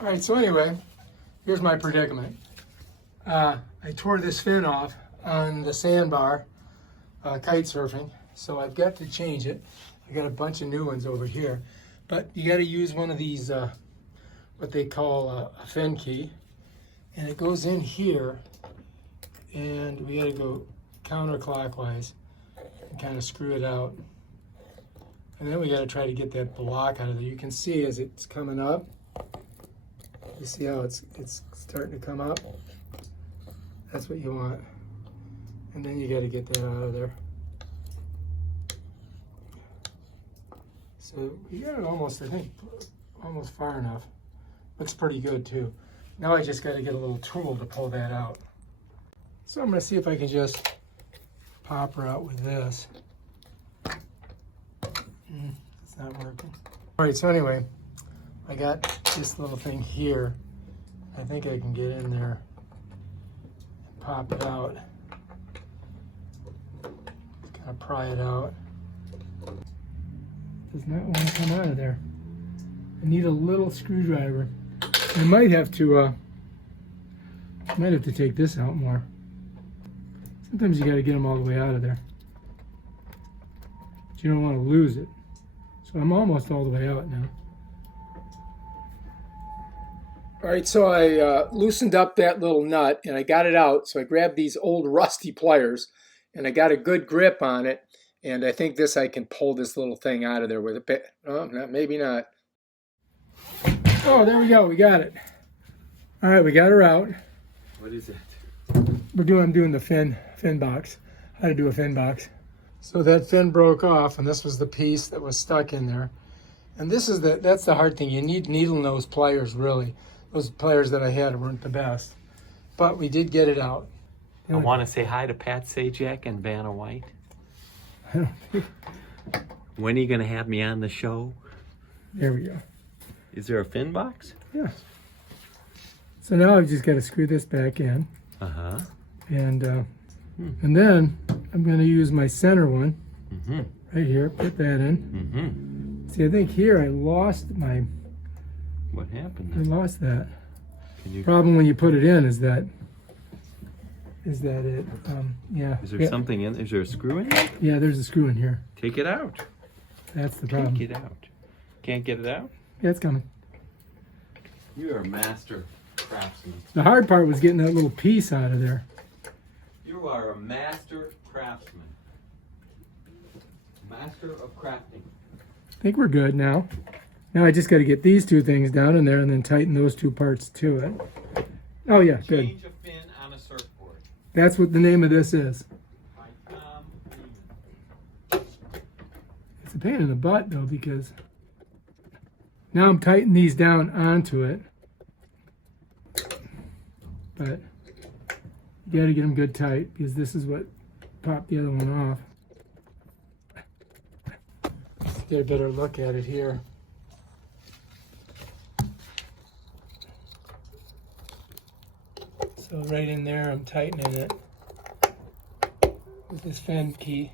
All right, so anyway, here's my predicament. I tore this fin off on the sandbar kite surfing, so I've got to change it. I got a bunch of new ones over here, but you got to use one of these, what they call a fin key, and it goes in here, and we got to go counterclockwise and kind of screw it out. And then we got to try to get that block out of there. You can see as it's coming up, you see how it's starting to come up? That's what you want. And then you got to get that out of there. So you got it almost, I think, almost far enough. Looks pretty good too. Now I just got to get a little tool to pull that out. So I'm going to see if I can just pop her out with this. It's not working. All right, so anyway, I got this little thing here. I think I can get in there and pop it out. Just kind of pry it out. Does not want to come out of there. I need a little screwdriver. I might have to take this out more. Sometimes you got to get them all the way out of there. But you don't want to lose it. So I'm almost all the way out now. All right, so I loosened up that little nut and I got it out. So I grabbed these old rusty pliers and I got a good grip on it. And I think I can pull this little thing out of there with a bit. Oh, maybe not. Oh, there we go. We got it. All right, we got her out. What is it? I'm doing the fin box. How to do a fin box. So that fin broke off, and this was the piece that was stuck in there. And that's the hard thing. You need needle nose pliers, really. Those pliers that I had weren't the best. But we did get it out. I want to say hi to Pat Sajak and Vanna White. When are you going to have me on the show? There we go. Is there a fin box? Yes. So now I've just got to screw this back in. Uh-huh. And then I'm going to use my center one right here. Put that in. See, I think here I lost my... What happened? I lost that. Problem when you put it in is that it, yeah. Is there something in? Is there a screw in there? Yeah, there's a screw in here. Take it out. That's the problem. Take it out. Can't get it out? Yeah, it's coming. You are a master craftsman. The hard part was getting that little piece out of there. You are a master craftsman. Master of crafting. I think we're good now. Now I just got to get these two things down in there and then tighten those two parts to it. Oh yeah, good. Change a fin on a surfboard. That's what the name of this is. By Tom Freeman. It's a pain in the butt though, because now I'm tightening these down onto it. But you got to get them good tight, because this is what popped the other one off. Get a better look at it here. So right in there, I'm tightening it with this fin key.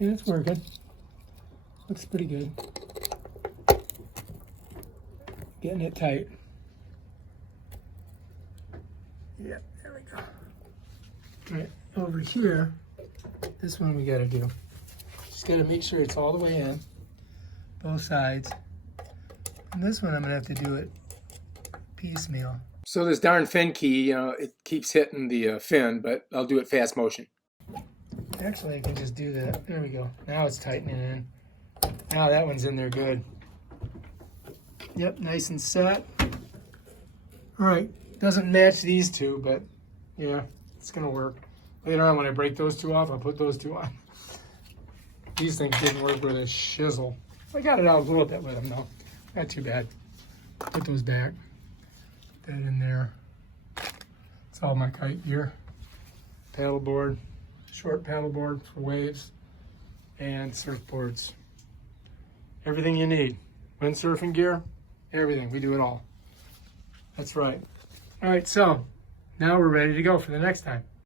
And it's working. Looks pretty good. Getting it tight. Yeah, there we go. All right, over here, this one we got to do. Just got to make sure it's all the way in, both sides. And this one I'm going to have to do it piecemeal. So this darn fin key, it keeps hitting the fin, but I'll do it fast motion. Actually, I can just do that. There we go. Now it's tightening in. Now that one's in there good. Yep, nice and set. All right, doesn't match these two, but yeah, it's gonna work. Later on when I break those two off, I'll put those two on. These things didn't work with a shizzle. I got it out a little bit with them though. Not too bad. Put those back. Put that in there. It's all my kite gear. Paddleboard, short paddleboard for waves, and surfboards. Everything you need. Windsurfing gear, everything. We do it all. That's right. All right, so now we're ready to go for the next time.